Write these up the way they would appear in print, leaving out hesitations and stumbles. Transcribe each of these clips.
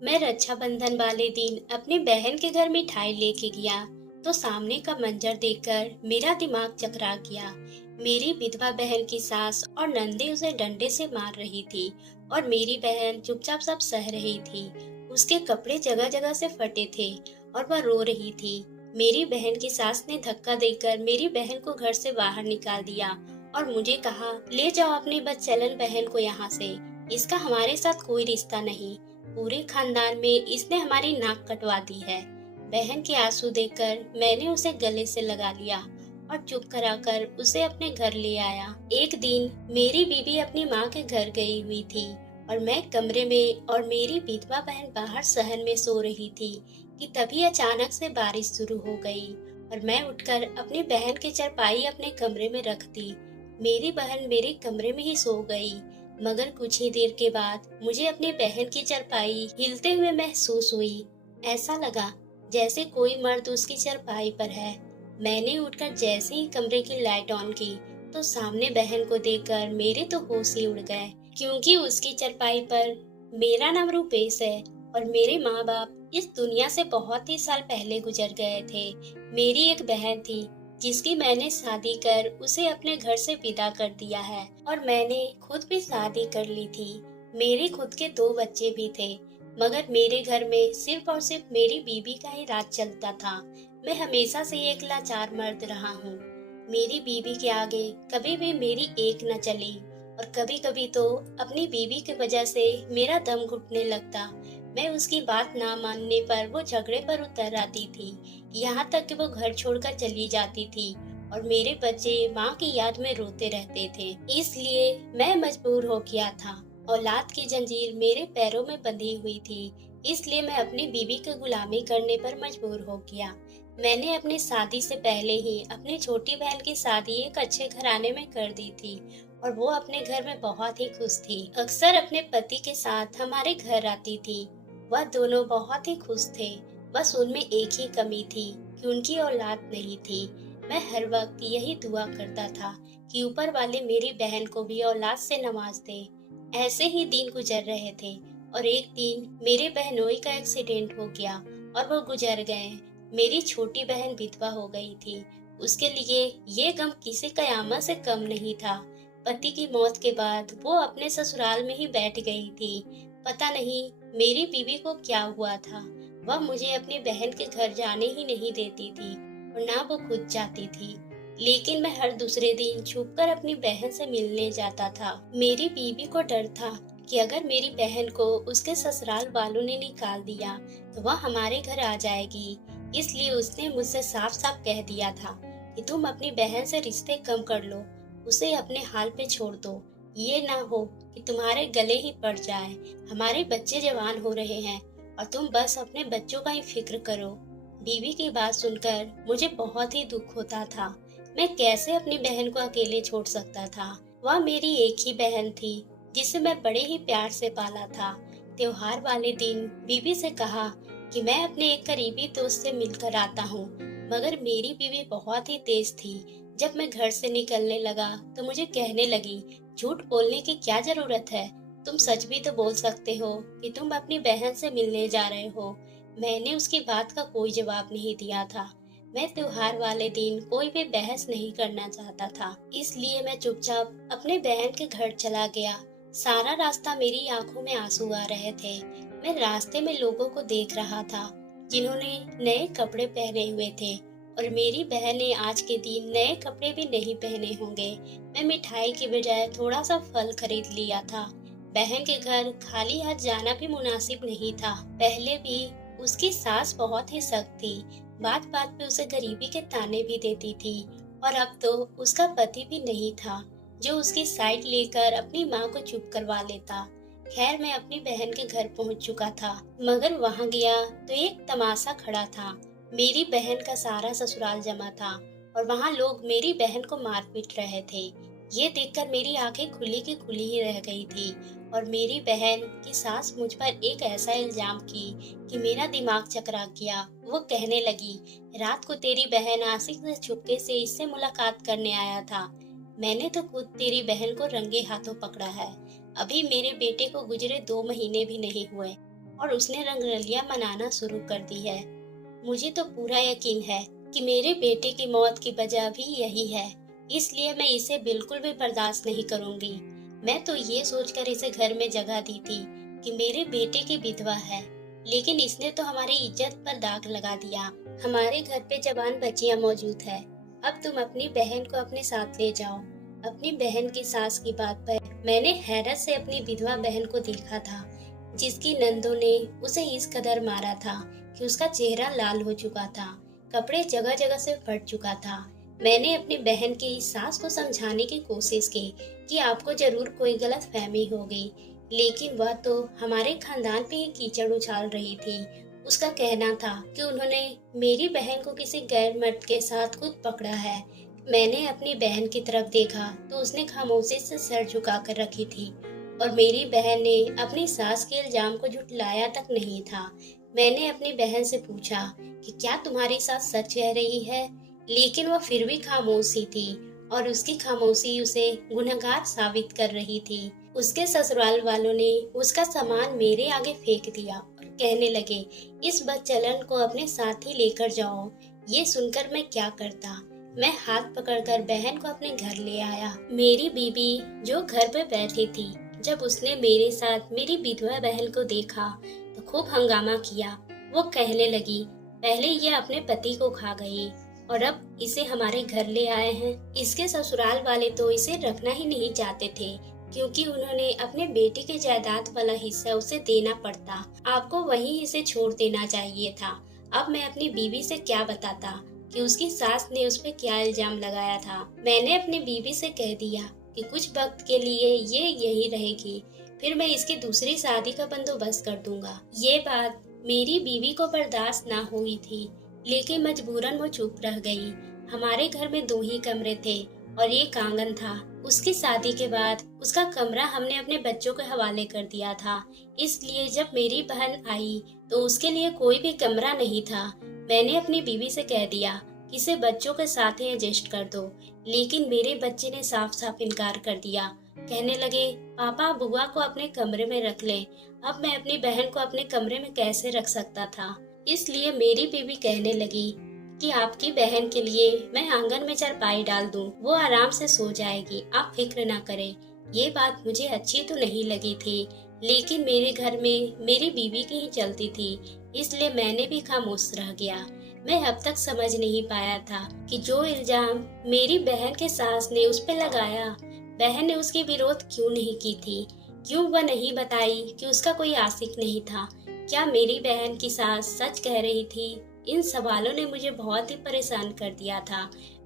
मैं रक्षाबंधन वाले दिन अपनी बहन के घर मिठाई लेके गया तो सामने का मंजर देखकर मेरा दिमाग चकरा गया। मेरी विधवा बहन की सास और नंदी उसे डंडे से मार रही थी और मेरी बहन चुपचाप सब सह रही थी। उसके कपड़े जगह जगह से फटे थे और वह रो रही थी। मेरी बहन की सास ने धक्का देकर मेरी बहन को घर से बाहर निकाल दिया और मुझे कहा, ले जाओ अपनी बदचलन बहन को यहाँ से, इसका हमारे साथ कोई रिश्ता नहीं। पूरे खानदान में इसने हमारी नाक कटवा दी है। बहन के आंसू देखकर मैंने उसे गले से लगा लिया और चुप कराकर उसे अपने घर ले आया। एक दिन मेरी बीवी अपनी माँ के घर गई हुई थी और मैं कमरे में और मेरी विधवा बहन बाहर सहन में सो रही थी कि तभी अचानक से बारिश शुरू हो गई और मैं उठकर अपनी बहन की चारपाई अपने कमरे में रख दी। मेरी बहन मेरे कमरे में ही सो गई, मगर कुछ ही देर के बाद मुझे अपनी बहन की चारपाई हिलते हुए महसूस हुई। ऐसा लगा जैसे कोई मर्द उसकी चारपाई पर है। मैंने उठकर जैसे ही कमरे की लाइट ऑन की तो सामने बहन को देखकर मेरे तो होश ही उड़ गए, क्योंकि उसकी चारपाई पर मेरा नाम रूपेश है और मेरे माँ बाप इस दुनिया से बहुत ही साल पहले गुजर गए थे। मेरी एक बहन थी जिसकी मैंने शादी कर उसे अपने घर से विदा कर दिया है और मैंने खुद भी शादी कर ली थी। मेरे खुद के दो बच्चे भी थे, मगर मेरे घर में सिर्फ और सिर्फ मेरी बीबी का ही राज चलता था। मैं हमेशा से एक लाचार मर्द रहा हूँ। मेरी बीबी के आगे कभी भी मेरी एक न चली और कभी कभी तो अपनी बीबी की वजह से मेरा दम घुटने लगता। मैं उसकी बात ना मानने पर वो झगड़े पर उतर आती थी, यहाँ तक कि वो घर छोड़कर चली जाती थी और मेरे बच्चे माँ की याद में रोते रहते थे। इसलिए मैं मजबूर हो गया था। औलाद की जंजीर मेरे पैरों में बंधी हुई थी, इसलिए मैं अपनी बीवी की गुलामी करने पर मजबूर हो गया। मैंने अपनी शादी से पहले ही अपनी छोटी बहन की शादी एक अच्छे घराने में कर दी थी और वो अपने घर में बहुत ही खुश थी। अक्सर अपने पति के साथ हमारे घर आती थी। वह दोनों बहुत ही खुश थे। बस उनमें एक ही कमी थी कि उनकी औलाद नहीं थी। मैं हर वक्त यही दुआ करता था कि ऊपर वाले मेरी बहन को भी औलाद से नवाज दे। ऐसे ही दिन गुजर रहे थे और एक दिन मेरे बहनोई का एक्सीडेंट हो गया और वो गुजर गए। मेरी छोटी बहन विधवा हो गई थी। उसके लिए ये गम किसी कयामत से कम नहीं था। पति की मौत के बाद वो अपने ससुराल में ही बैठ गई थी। पता नहीं मेरी बीवी को क्या हुआ था। वह मुझे अपनी बहन के घर जाने ही नहीं देती थी और ना वो खुद जाती थी, लेकिन मैं हर दूसरे दिन छुपकर अपनी बहन से मिलने जाता था। मेरी बीवी को डर था कि अगर मेरी बहन को उसके ससुराल वालों ने निकाल दिया तो वह हमारे घर आ जाएगी। इसलिए उसने मुझसे साफ साफ कह दिया था कि तुम अपनी बहन से रिश्ते कम कर लो, उसे अपने हाल पे छोड़ दो। ये ना हो कि तुम्हारे गले ही पड़ जाए। हमारे बच्चे जवान हो रहे हैं और तुम बस अपने बच्चों का ही फिक्र करो। बीवी की बात सुनकर मुझे बहुत ही दुख होता था। मैं कैसे अपनी बहन को अकेले छोड़ सकता था। वह मेरी एक ही बहन थी जिसे मैं बड़े ही प्यार से पाला था। त्योहार वाले दिन बीवी से कहा कि मैं अपने एक करीबी दोस्त से मिलकर आता हूँ, मगर मेरी बीवी बहुत ही तेज थी। जब मैं घर से निकलने लगा तो मुझे कहने लगी, झूठ बोलने की क्या जरूरत है, तुम सच भी तो बोल सकते हो कि तुम अपनी बहन से मिलने जा रहे हो। मैंने उसकी बात का कोई जवाब नहीं दिया था। मैं त्योहार वाले दिन कोई भी बहस नहीं करना चाहता था, इसलिए मैं चुपचाप अपने बहन के घर चला गया। सारा रास्ता मेरी आंखों में आंसू आ रहे थे। मैं रास्ते में लोगों को देख रहा था जिन्होंने नए कपड़े पहने हुए थे और मेरी बहन ने आज के दिन नए कपड़े भी नहीं पहने होंगे। मैं मिठाई की बजाय थोड़ा सा फल खरीद लिया था। बहन के घर खाली हाथ जाना भी मुनासिब नहीं था। पहले भी उसकी सास बहुत ही सख्त थी, बात बात पे उसे गरीबी के ताने भी देती थी और अब तो उसका पति भी नहीं था जो उसकी साइड लेकर अपनी माँ को चुप करवा लेता। खैर मैं अपनी बहन के घर पहुंच चुका था, मगर वहां गया तो एक तमाशा खड़ा था। मेरी बहन का सारा ससुराल जमा था और वहां लोग मेरी बहन को मार पीट रहे थे। ये देखकर मेरी आंखें खुली की खुली ही रह गई थी और मेरी बहन की सास मुझ पर एक ऐसा इल्जाम की कि मेरा दिमाग चकरा गया। वो कहने लगी, रात को तेरी बहन आशिक से चुपके से इससे मुलाकात करने आया था। मैंने तो खुद तेरी बहन को रंगे हाथों पकड़ा है। अभी मेरे बेटे को गुजरे 2 महीने भी नहीं हुए और उसने रंगरलियां मनाना शुरू कर दी है। मुझे तो पूरा यकीन है कि मेरे बेटे की मौत की वजह भी यही है, इसलिए मैं इसे बिल्कुल भी बर्दाश्त नहीं करूंगी। मैं तो ये सोचकर इसे घर में जगह दी थी कि मेरे बेटे की विधवा है, लेकिन इसने तो हमारी इज्जत पर दाग लगा दिया। हमारे घर पे जवान बच्चियां मौजूद है। अब तुम अपनी बहन को अपने साथ ले जाओ। अपनी बहन की सास की बात पर मैंने हैरत से अपनी विधवा बहन को देखा था, जिसकी नंदों ने उसे इस कदर मारा था कि उसका चेहरा लाल हो चुका था, कपड़े जगह जगह से फट चुका था। मैंने अपनी बहन की सास को समझाने की कोशिश की कि आपको जरूर कोई गलत फहमी होगी, लेकिन वह तो हमारे खानदान पे ही कीचड़ उछाल रही थी। उसका कहना था कि उन्होंने मेरी बहन को किसी गैर मर्द के साथ खुद पकड़ा है। मैंने अपनी बहन की तरफ देखा तो उसने खामोशी से सर झुका कर रखी थी, और मेरी बहन ने अपनी सास के इल्जाम को झुठलाया तक नहीं था। मैंने अपनी बहन से पूछा कि क्या तुम्हारी सास सच कह रही है, लेकिन वह फिर भी खामोश ही थी, और उसकी खामोशी उसे गुनहगार साबित कर रही थी। उसके ससुराल वालों ने उसका सामान मेरे आगे फेंक दिया और कहने लगे, इस बदचलन को अपने साथ ही लेकर जाओ। ये सुनकर मैं क्या करता। मैं हाथ पकड़कर बहन को अपने घर ले आया। मेरी बीबी जो घर पे बैठी थी, जब उसने मेरे साथ मेरी विधवा बहन को देखा तो खूब हंगामा किया। वो कहने लगी, पहले ये अपने पति को खा गई और अब इसे हमारे घर ले आए हैं। इसके ससुराल वाले तो इसे रखना ही नहीं चाहते थे, क्योंकि उन्होंने अपने बेटे के जायदाद वाला हिस्सा उसे देना पड़ता। आपको वहीं इसे छोड़ देना चाहिए था। अब मैं अपनी बीवी से क्या बताता कि उसकी सास ने उस पर क्या इल्जाम लगाया था। मैंने अपनी बीवी से कह दिया कि कुछ वक्त के लिए ये यही रहेगी, फिर मैं इसकी दूसरी शादी का बंदोबस्त कर दूंगा। ये बात मेरी बीवी को बर्दाश्त ना हुई थी, लेकिन मजबूरन वो चुप रह गई। हमारे घर में 2 ही कमरे थे और एक आंगन था। उसकी शादी के बाद उसका कमरा हमने अपने बच्चों के हवाले कर दिया था, इसलिए जब मेरी बहन आई तो उसके लिए कोई भी कमरा नहीं था। मैंने अपनी बीवी से कह दिया कि इसे बच्चों के साथ ही एडजस्ट कर दो, लेकिन मेरे बच्चे ने साफ साफ इनकार कर दिया। कहने लगे, पापा बुआ को अपने कमरे में रख ले। अब मैं अपनी बहन को अपने कमरे में कैसे रख सकता था। इसलिए मेरी बीवी कहने लगी कि आपकी बहन के लिए मैं आंगन में चारपाई डाल दूं, वो आराम से सो जाएगी, आप फिक्र ना करें। ये बात मुझे अच्छी तो नहीं लगी थी, लेकिन मेरे घर में मेरी बीवी की ही चलती थी, इसलिए मैंने भी खामोश रह गया। मैं अब तक समझ नहीं पाया था कि जो इल्जाम मेरी बहन के सास ने उस पर लगाया, बहन ने उसकी विरोध क्यों नहीं की थी। क्यों वह नहीं बताई कि उसका कोई आशिक नहीं था। क्या मेरी बहन की सास सच कह रही थी। इन सवालों ने मुझे बहुत ही परेशान कर दिया था,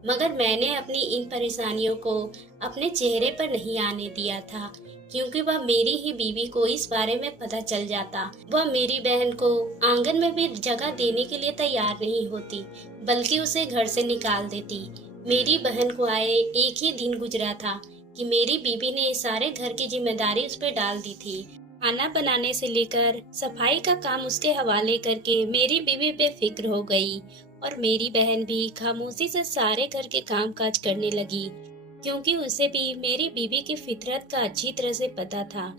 मगर मैंने अपनी इन परेशानियों को अपने चेहरे पर नहीं आने दिया था, क्योंकि वह मेरी ही बीवी को इस बारे में पता चल जाता, वह मेरी बहन को आंगन में भी जगह देने के लिए तैयार नहीं होती, बल्कि उसे घर से निकाल देती। मेरी बहन को आए एक ही दिन गुजरा था कि मेरी बीवी ने सारे घर की जिम्मेदारी उस पर डाल दी थी। खाना बनाने से लेकर सफाई का काम उसके हवाले करके मेरी बीवी बेफिक्र हो गई, और मेरी बहन भी खामोशी से सारे घर के काम काज करने लगी, क्योंकि उसे भी मेरी बीवी की फितरत का अच्छी तरह से पता था।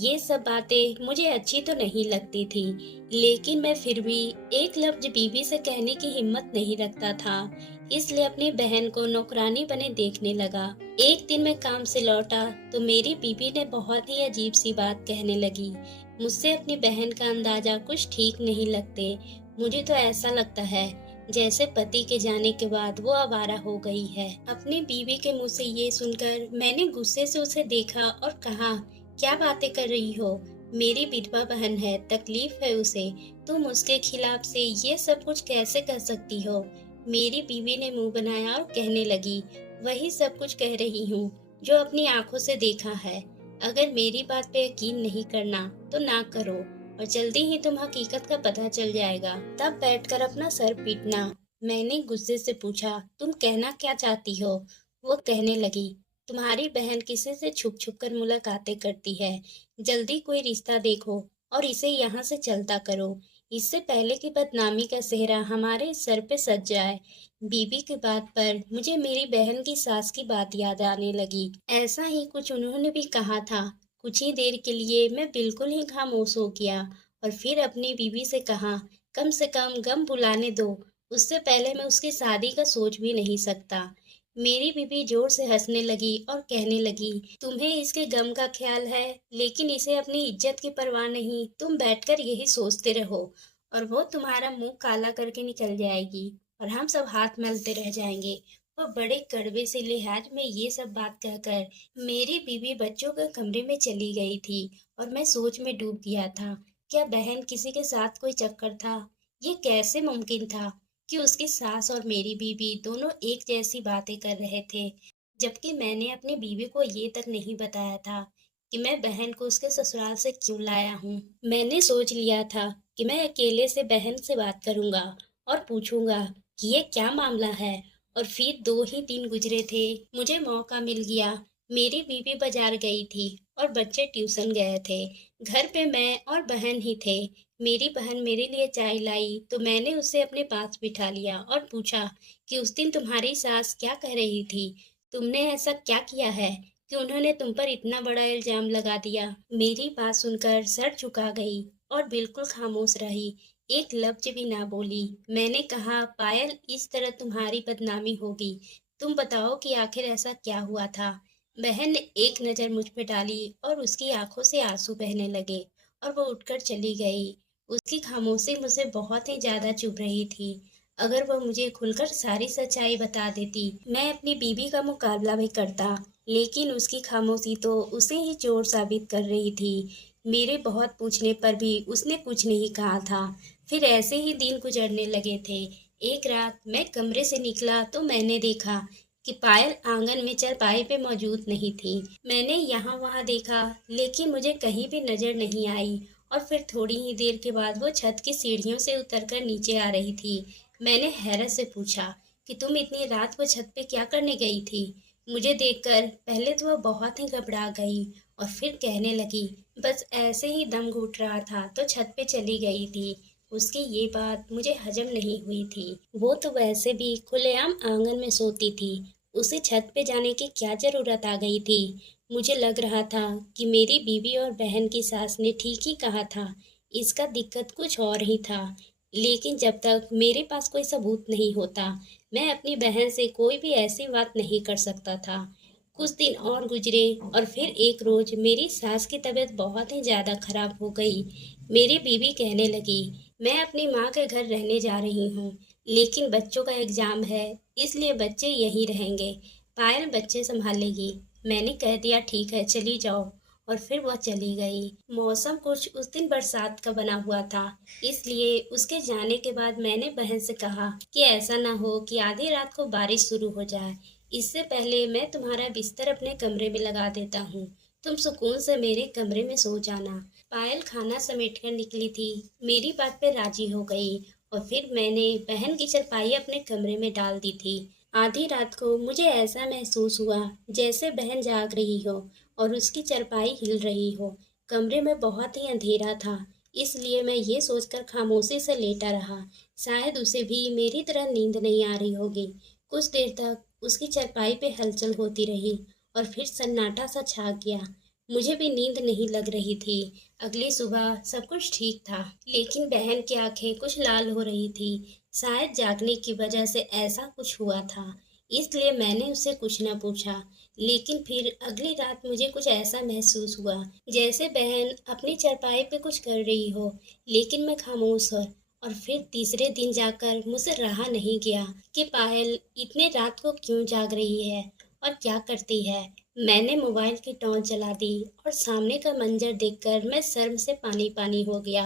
ये सब बातें मुझे अच्छी तो नहीं लगती थी, लेकिन मैं फिर भी एक लफ्ज बीवी से कहने की हिम्मत नहीं रखता था, इसलिए अपनी बहन को नौकरानी बने देखने लगा। एक दिन मैं काम से लौटा तो मेरी बीवी ने बहुत ही अजीब सी बात कहने लगी। मुझसे अपनी बहन का अंदाजा कुछ ठीक नहीं लगते। मुझे तो ऐसा लगता है जैसे पति के जाने के बाद वो आवारा हो गई है। अपनी बीवी के मुंह से ये सुनकर मैंने गुस्से से उसे देखा और कहा, क्या बातें कर रही हो। मेरी विधवा बहन है, तकलीफ है उसे, तुम उसके खिलाफ से ये सब कुछ कैसे कर सकती हो। मेरी बीवी ने मुंह बनाया और कहने लगी, वही सब कुछ कह रही हूँ जो अपनी आंखों से देखा है। अगर मेरी बात पे यकीन नहीं करना तो ना करो, और जल्दी ही तुम हकीकत का पता चल जाएगा, तब बैठकर अपना सर पीटना। मैंने गुस्से से पूछा, तुम कहना क्या चाहती हो। वो कहने लगी, तुम्हारी बहन किसी से छुप छुप कर मुलाकातें करती है। जल्दी कोई रिश्ता देखो और इसे यहाँ से चलता करो, इससे पहले कि बदनामी का सेहरा हमारे सर पे सज जाए। बीबी की बात पर मुझे मेरी बहन की सास की बात याद आने लगी। ऐसा ही कुछ उन्होंने भी कहा था। कुछ ही देर के लिए मैं बिल्कुल ही खामोश हो गया और फिर अपनी बीवी से कहा, कम से कम गम भुलाने दो, उससे पहले मैं उसकी शादी का सोच भी नहीं सकता। मेरी बीवी जोर से हंसने लगी और कहने लगी, तुम्हें इसके गम का ख्याल है, लेकिन इसे अपनी इज्जत की परवाह नहीं। तुम बैठकर यही सोचते रहो और वो तुम्हारा मुंह काला करके निकल जाएगी और हम सब हाथ मलते रह जाएंगे। वो बड़े कड़वे से लिहाज में ये सब बात कहकर मेरी बीवी बच्चों के कमरे में चली गई थी और मैं सोच में डूब गया था। क्या बहन किसी के साथ कोई चक्कर था? ये कैसे मुमकिन था कि उसकी सास और मेरी बीवी दोनों एक जैसी बातें कर रहे थे, जबकि मैंने अपनी बीवी को ये तक नहीं बताया था कि मैं बहन को उसके ससुराल से क्यों लाया हूँ। मैंने सोच लिया था कि मैं अकेले से बहन से बात करूंगा और पूछूंगा कि ये क्या मामला है। और फिर 2 ही दिन गुजरे थे, मुझे मौका मिल गया। मेरी बीवी बाजार गई थी और बच्चे ट्यूशन गए थे। घर पे मैं और बहन ही थे। मेरी बहन मेरे लिए चाय लाई तो मैंने उसे अपने पास बिठा लिया और पूछा कि उस दिन तुम्हारी सास क्या कह रही थी? तुमने ऐसा क्या किया है कि उन्होंने तुम पर इतना बड़ा इल्जाम लगा दिया? मेरी बात सुनकर सर झुका गई और बिल्कुल खामोश रही, एक लफ्ज भी ना बोली। मैंने कहा, पायल, इस तरह तुम्हारी बदनामी होगी। तुम बताओ कि आखिर ऐसा क्या हुआ था? बहन ने एक नज़र मुझ पे डाली और उसकी आंखों से आंसू बहने लगे और वो उठकर चली गई। उसकी खामोशी मुझे बहुत ही ज़्यादा चुभ रही थी। अगर वह मुझे खुलकर सारी सच्चाई बता देती, मैं अपनी बीवी का मुकाबला भी करता, लेकिन उसकी खामोशी तो उसे ही चोर साबित कर रही थी। मेरे बहुत पूछने पर भी उसने कुछ नहीं कहा था। फिर ऐसे ही दिन गुजरने लगे थे। एक रात मैं कमरे से निकला तो मैंने देखा कि पायल आंगन में चारपाई पे मौजूद नहीं थी। मैंने यहाँ वहाँ देखा, लेकिन मुझे कहीं भी नजर नहीं आई। और फिर थोड़ी ही देर के बाद वो छत की सीढ़ियों से उतरकर नीचे आ रही थी। मैंने हैरत से पूछा कि तुम इतनी रात को छत पे क्या करने गई थी? मुझे देखकर पहले तो वह बहुत ही घबरा गई और फिर कहने लगी, बस ऐसे ही दम घुट रहा था तो छत पे चली गई थी। उसकी ये बात मुझे हजम नहीं हुई थी। वो तो वैसे भी खुलेआम आंगन में सोती थी, उसे छत पे जाने की क्या जरूरत आ गई थी? मुझे लग रहा था कि मेरी बीवी और बहन की सास ने ठीक ही कहा था। इसका दिक्कत कुछ और ही था। लेकिन जब तक मेरे पास कोई सबूत नहीं होता, मैं अपनी बहन से कोई भी ऐसी बात नहीं कर सकता था। कुछ दिन और गुजरे और फिर एक रोज मेरी सास की तबीयत बहुत ही ज्यादा खराब हो गई। मेरी बीवी कहने लगी, मैं अपनी माँ के घर रहने जा रही हूँ, लेकिन बच्चों का एग्जाम है, इसलिए बच्चे यहीं रहेंगे। पायल बच्चे संभालेगी। मैंने कह दिया, ठीक है, चली जाओ। और फिर वह चली गई। मौसम कुछ उस दिन बरसात का बना हुआ था, इसलिए उसके जाने के बाद मैंने बहन से कहा कि ऐसा ना हो कि आधी रात को बारिश शुरू हो जाए। इससे पहले मैं तुम्हारा बिस्तर अपने कमरे में लगा देता हूँ। तुम सुकून से मेरे कमरे में सो जाना। पायल खाना समेट कर निकली थी, मेरी बात पे राजी हो गई और फिर मैंने बहन की चारपाई अपने कमरे में डाल दी थी। आधी रात को मुझे ऐसा महसूस हुआ जैसे बहन जाग रही हो और उसकी चारपाई हिल रही हो। कमरे में बहुत ही अंधेरा था, इसलिए मैं ये सोचकर खामोशी से लेटा रहा, शायद उसे भी मेरी तरह नींद नहीं आ रही होगी। कुछ देर तक उसकी चारपाई पे हलचल होती रही और फिर सन्नाटा सा छा गया। मुझे भी नींद नहीं लग रही थी। अगली सुबह सब कुछ ठीक था, लेकिन बहन की आंखें कुछ लाल हो रही थी। शायद जागने की वजह से ऐसा कुछ हुआ था, इसलिए मैंने उससे कुछ न पूछा। लेकिन फिर अगली रात मुझे कुछ ऐसा महसूस हुआ जैसे बहन अपनी चारपाई पे कुछ कर रही हो, लेकिन मैं खामोश और फिर तीसरे दिन जाकर मुझसे रहा नहीं गया कि पायल इतने रात को क्यों जाग रही है और क्या करती है। मैंने मोबाइल की टॉर्च जला दी और सामने का मंजर देखकर मैं शर्म से पानी पानी हो गया।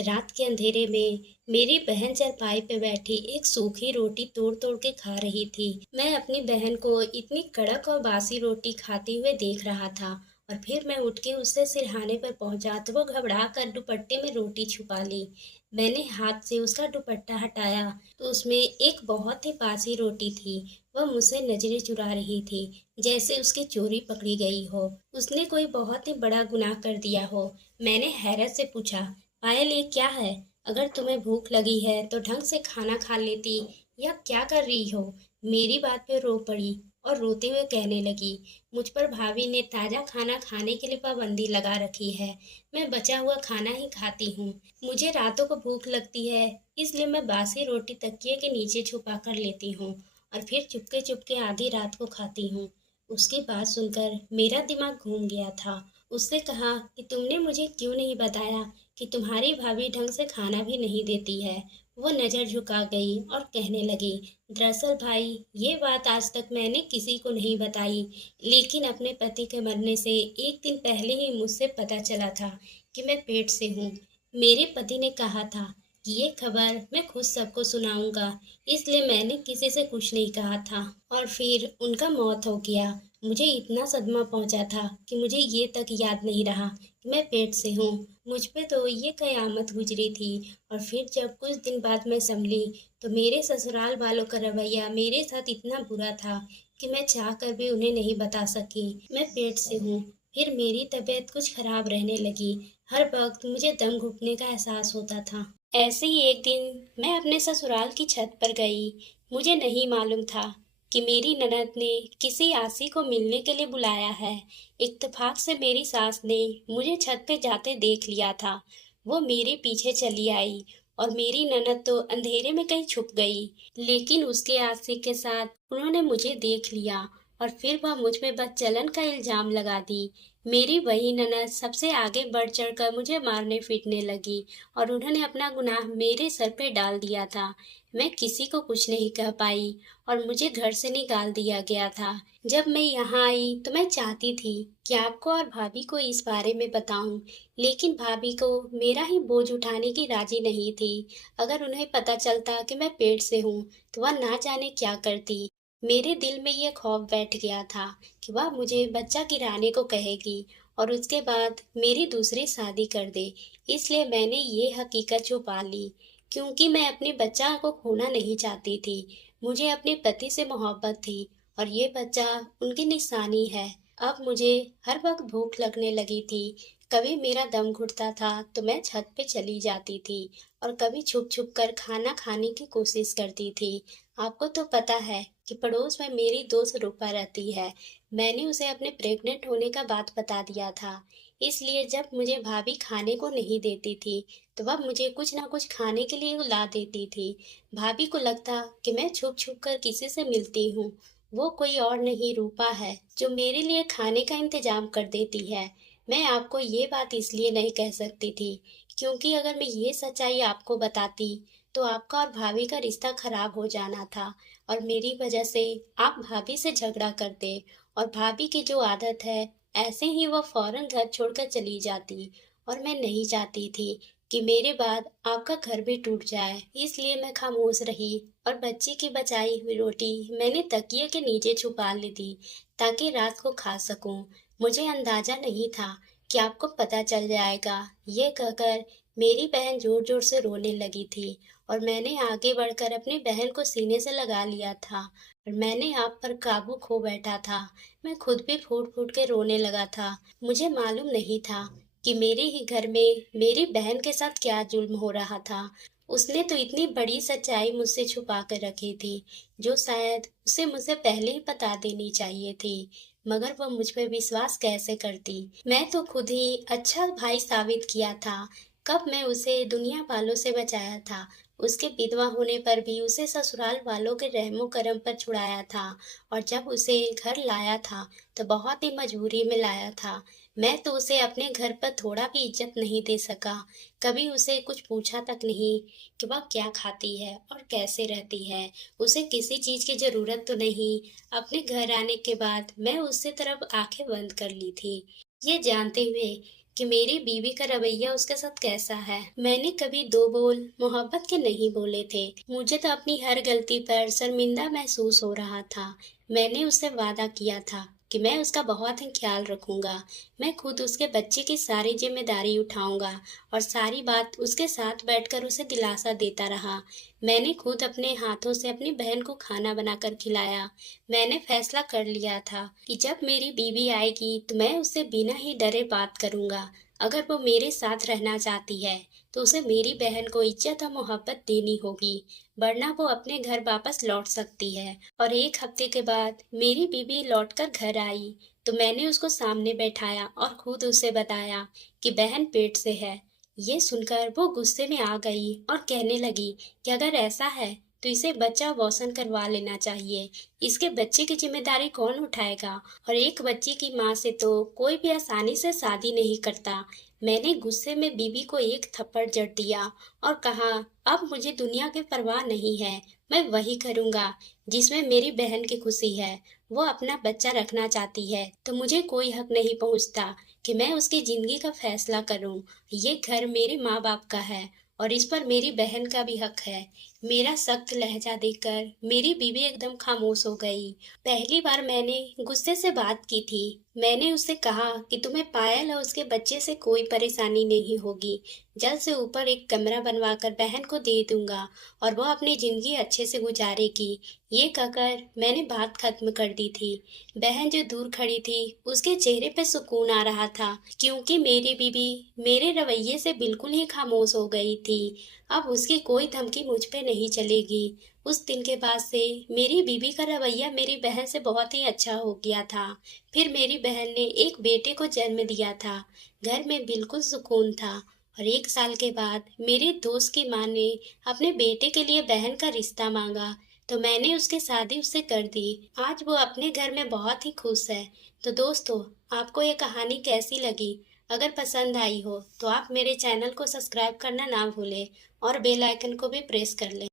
रात के अंधेरे में मेरी बहन चारपाई पे बैठी एक सूखी रोटी तोड़ तोड़ के खा रही थी। मैं अपनी बहन को इतनी कड़क और बासी रोटी खाते हुए देख रहा था और फिर मैं उठ के उससे सिरहाने पर पहुंचा तो वो घबरा कर दुपट्टे में रोटी छुपा ली। मैंने हाथ से उसका दुपट्टा हटाया तो उसमें एक बहुत ही बासी रोटी थी। वह मुझसे नजरें चुरा रही थी, जैसे उसकी चोरी पकड़ी गई हो, उसने कोई बहुत ही बड़ा गुनाह कर दिया हो। मैंने हैरत से पूछा, पायल, ये क्या है? अगर तुम्हें भूख लगी है तो ढंग से खाना खा लेती, या क्या कर रही हो? मेरी बात पे रो पड़ी और रोते हुए कहने लगी, मुझ पर भाभी ने ताज़ा खाना खाने के लिए पाबंदी लगा रखी है। मैं बचा हुआ खाना ही खाती हूँ। मुझे रातों को भूख लगती है, इसलिए मैं बासी रोटी तकिए के नीचे छुपा कर लेती हूँ और फिर चुपके चुपके आधी रात को खाती हूँ। उसकी बात सुनकर मेरा दिमाग घूम गया था। उससे कहा कि तुमने मुझे क्यों नहीं बताया कि तुम्हारी भाभी ढंग से खाना भी नहीं देती है। वो नज़र झुका गई और कहने लगी, दरअसल भाई, ये बात आज तक मैंने किसी को नहीं बताई, लेकिन अपने पति के मरने से एक दिन पहले ही मुझसे पता चला था कि मैं पेट से हूँ। मेरे पति ने कहा था कि ये खबर मैं खुद सबको सुनाऊंगा, इसलिए मैंने किसी से कुछ नहीं कहा था और फिर उनका मौत हो गया। मुझे इतना सदमा पहुंचा था कि मुझे ये तक याद नहीं रहा कि मैं पेट से हूँ। मुझ पे तो ये कयामत गुजरी थी। और फिर जब कुछ दिन बाद मैं संभली तो मेरे ससुराल वालों का रवैया मेरे साथ इतना बुरा था कि मैं चाह कर भी उन्हें नहीं बता सकी मैं पेट से हूँ। फिर मेरी तबीयत कुछ खराब रहने लगी। हर वक्त मुझे दम घुटने का एहसास होता था। ऐसे ही एक दिन मैं अपने ससुराल की छत पर गई। मुझे नहीं मालूम था कि मेरी ननद ने किसी आसी को मिलने के लिए बुलाया है। इत्तेफाक से मेरी सास ने मुझे छत पे जाते देख लिया था। वो मेरे पीछे चली आई और मेरी ननद तो अंधेरे में कहीं छुप गई, लेकिन उसके आशिक के साथ उन्होंने मुझे देख लिया और फिर वह मुझ पे बदचलन का इल्जाम लगा दी। मेरी वही ननद सबसे आगे बढ़ चढ़कर मुझे मारने पीटने लगी और उन्होंने अपना गुनाह मेरे सर पे डाल दिया था। मैं किसी को कुछ नहीं कह पाई और मुझे घर से निकाल दिया गया था। जब मैं यहाँ आई तो मैं चाहती थी कि आपको और भाभी को इस बारे में बताऊं, लेकिन भाभी को मेरा ही बोझ उठाने की राजी नहीं थी। अगर उन्हें पता चलता कि मैं पेट से हूँ तो वह ना जाने क्या करती। मेरे दिल में ये खौफ बैठ गया था कि वह मुझे बच्चा गिराने को कहेगी और उसके बाद मेरी दूसरी शादी कर दे। इसलिए मैंने ये हकीकत छुपा ली, क्योंकि मैं अपने बच्चा को खोना नहीं चाहती थी। मुझे अपने पति से मोहब्बत थी और ये बच्चा उनकी निशानी है। अब मुझे हर वक्त भूख लगने लगी थी। कभी मेरा दम घुटता था तो मैं छत पे चली जाती थी और कभी छुप छुप कर खाना खाने की कोशिश करती थी। आपको तो पता है कि पड़ोस में मेरी दोस्त रूपा रहती है। मैंने उसे अपने प्रेग्नेंट होने का बात बता दिया था, इसलिए जब मुझे भाभी खाने को नहीं देती थी तो वह मुझे कुछ ना कुछ खाने के लिए ला देती थी। भाभी को लगता कि मैं छुप छुप कर किसी से मिलती हूँ। वो कोई और नहीं, रूपा है, जो मेरे लिए खाने का इंतजाम कर देती है। मैं आपको ये बात इसलिए नहीं कह सकती थी क्योंकि अगर मैं ये सच्चाई आपको बताती तो आपका और भाभी का रिश्ता खराब हो जाना था और मेरी वजह से आप भाभी से झगड़ा करते और भाभी की जो आदत है, ऐसे ही वो फौरन घर छोड़कर चली जाती और मैं नहीं चाहती थी कि मेरे बाद आपका घर भी टूट जाए। इसलिए मैं खामोश रही और बच्ची की बचाई हुई रोटी मैंने तकिए के नीचे छुपा ली थी ताकि रात को खा सकूं। मुझे अंदाजा नहीं था कि आपको पता चल जाएगा। ये कहकर मेरी बहन जोर जोर से रोने लगी थी और मैंने आगे बढ़कर अपनी बहन को सीने से लगा लिया था और मैंने आप पर काबू खो बैठा था। मैं खुद भी फूट फूट के रोने लगा था। मुझे मालूम नहीं था कि मेरे ही घर में मेरी बहन के साथ क्या जुल्म हो रहा था। उसने तो इतनी बड़ी सच्चाई मुझसे छुपा कर रखी थी जो शायद उसे मुझसे पहले ही बता देनी चाहिए थी, मगर वह मुझ पर विश्वास कैसे करती। मैं तो खुद ही अच्छा भाई साबित किया था। कब मैं उसे दुनिया वालों से बचाया था, उसके विधवा होने पर भी उसे ससुराल वालों के रहमो करम पर छुड़ाया था और जब उसे घर लाया था तो बहुत ही मजबूरी में लाया था। मैं तो उसे अपने घर पर थोड़ा भी इज्जत नहीं दे सका। कभी उसे कुछ पूछा तक नहीं कि वह क्या खाती है और कैसे रहती है। उसे किसी चीज की जरूरत तो नहीं। अपने घर आने के बाद मैं उससे तरफ आंखें बंद कर ली थी, ये जानते हुए कि मेरी बीवी का रवैया उसके साथ कैसा है। मैंने कभी दो बोल मोहब्बत के नहीं बोले थे। मुझे तो अपनी हर गलती पर शर्मिंदा महसूस हो रहा था। मैंने उससे वादा किया था कि मैं उसका बहुत ही ख्याल रखूंगा। मैं खुद उसके बच्चे की सारी जिम्मेदारी उठाऊंगा और सारी बात उसके साथ बैठकर उसे दिलासा देता रहा। मैंने खुद अपने हाथों से अपनी बहन को खाना बनाकर खिलाया। मैंने फैसला कर लिया था कि जब मेरी बीवी आएगी तो मैं उससे बिना ही डरे बात करूंगा। अगर वो मेरे साथ रहना चाहती है तो उसे मेरी बहन को इज्जत और मोहब्बत देनी होगी, वरना वो अपने घर वापस लौट सकती है। और एक हफ्ते के बाद मेरी बीवी लौटकर घर आई तो मैंने उसको सामने बैठाया और खुद उसे बताया कि बहन पेट से है। ये सुनकर वो गुस्से में आ गई और कहने लगी कि अगर ऐसा है तो इसे बच्चा अबॉर्शन करवा लेना चाहिए। इसके बच्चे की जिम्मेदारी कौन उठाएगा? और एक बच्चे की माँ से तो कोई भी आसानी से शादी नहीं करता। मैंने गुस्से में बीबी को एक थप्पड़ जड़ दिया और कहा, अब मुझे दुनिया की परवाह नहीं है, मैं वही करूँगा जिसमें मेरी बहन की खुशी है। वो अपना बच्चा रखना चाहती है तो मुझे कोई हक नहीं पहुँचता कि मैं उसकी ज़िंदगी का फैसला करूँ। ये घर मेरे माँ-बाप का है और इस पर मेरी बहन का भी हक है। मेरा सख्त लहजा देखकर मेरी बीवी एकदम खामोश हो गई। पहली बार मैंने गुस्से से बात की थी। मैंने उससे कहा कि तुम्हें पायल और उसके बच्चे से कोई परेशानी नहीं होगी। जल्द से ऊपर एक कमरा बनवाकर बहन को दे दूंगा और वह अपनी जिंदगी अच्छे से गुजारेगी। ये कहकर मैंने बात खत्म कर दी थी। बहन जो दूर खड़ी थी उसके चेहरे पे सुकून आ रहा था, क्योंकि मेरी बीवी मेरे रवैये से बिल्कुल ही खामोश हो गई थी। अब उसकी कोई धमकी मुझ पे नहीं चलेगी। उस दिन के बाद से मेरी बीवी का रवैया मेरी बहन से बहुत ही अच्छा हो गया था। फिर मेरी बहन ने एक बेटे को जन्म दिया था। घर में बिल्कुल सुकून था। और 1 साल के बाद मेरे दोस्त की माँ ने अपने बेटे के लिए बहन का रिश्ता मांगा तो मैंने उसकी शादी उससे कर दी। आज वो अपने घर में बहुत ही खुश है। तो दोस्तों, आपको ये कहानी कैसी लगी? अगर पसंद आई हो तो आप मेरे चैनल को सब्सक्राइब करना ना भूलें और बेल आइकन को भी प्रेस कर लें।